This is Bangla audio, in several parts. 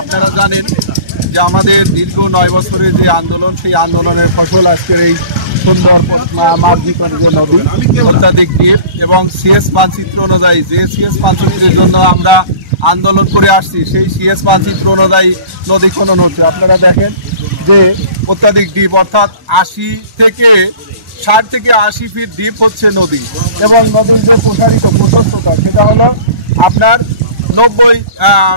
আপনারা জানেন যে আমাদের দীর্ঘ 9 বছরের যে আন্দোলন, সেই আন্দোলনের ফসল আজকের এই সুন্দর মার্জিত যে নদী অত্যাধিক দ্বীপ এবং সিএস মানচিত্র অনুযায়ী, যে সিএস মানচিত্রের জন্য আমরা আন্দোলন করে আসছি, সেই সিএস মানচিত্র অনুযায়ী নদী খনন হচ্ছে। আপনারা দেখেন যে অত্যাধিক দ্বীপ, অর্থাৎ 60 থেকে 80 ফিট দ্বীপ হচ্ছে নদী, এবং নদীর যে প্রশস্ততা সেটা হলো আপনার 90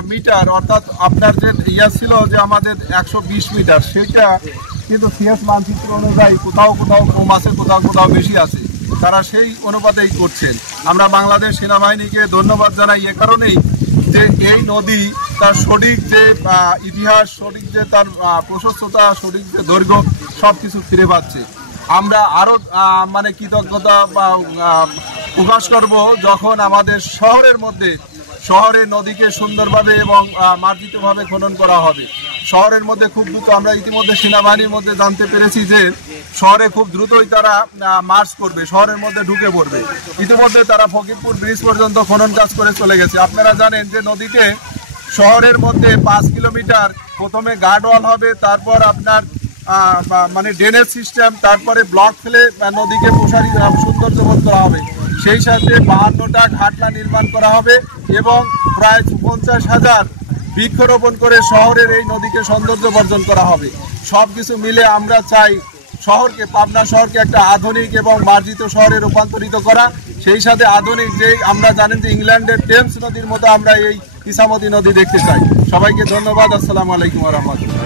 মিটার, অর্থাৎ আপনার যে ছিল যে আমাদের 120 মিটার, সেটা কিন্তু সিএস মানচিত্র অনুযায়ী কোথাও কোথাও কম আছে, কোথাও কোথাও বেশি আছে। তারা সেই অনুপাতেই করছেন। আমরা বাংলাদেশ সেনাবাহিনীকে ধন্যবাদ জানাই এ কারণেই যে এই নদী তার সঠিক যে ইতিহাস, সঠিক যে তার প্রশস্ততা, সঠিক যে দৈর্ঘ্য সব কিছু ফিরে পাচ্ছে। আমরা আরও কৃতজ্ঞতা প্রকাশ করব যখন আমাদের শহরের নদীকে সুন্দরভাবে এবং মার্জিতভাবে খনন করা হবে। শহরের মধ্যে খুব দ্রুত, আমরা ইতিমধ্যে সেনাবাহিনীর মধ্যে জানতে পেরেছি যে শহরে খুব দ্রুতই তারা মার্চ করবে, শহরের মধ্যে ঢুকে পড়বে। ইতিমধ্যে তারা ফকিরপুর ব্রিজ পর্যন্ত খনন কাজ করে চলে গেছে। আপনারা জানেন যে নদীতে শহরের মধ্যে 5 কিলোমিটার প্রথমে গার্ডওয়াল হবে, তারপর আপনার ড্রেনেজ সিস্টেম, তারপরে ব্লক ফেলে নদীকে প্রসারিত সৌন্দর্যবোধ করা হবে। সেই সাথে 52টা ঘাটলা নির্মাণ করা হবে এবং প্রায় 50,000 বৃক্ষরোপণ করে শহরের এই নদীকে সৌন্দর্য বর্জন করা হবে। সব কিছু মিলে আমরা চাই পাবনা শহরকে একটা আধুনিক এবং মার্জিত শহরে রূপান্তরিত করা। সেই সাথে আধুনিক যে আমরা জানেন যে ইংল্যান্ডের টেমস নদীর মতো আমরা এই ইছামতি নদী দেখতে চাই। সবাইকে ধন্যবাদ। আসসালামু আলাইকুম ওয়া রাহমাতুল্লাহ।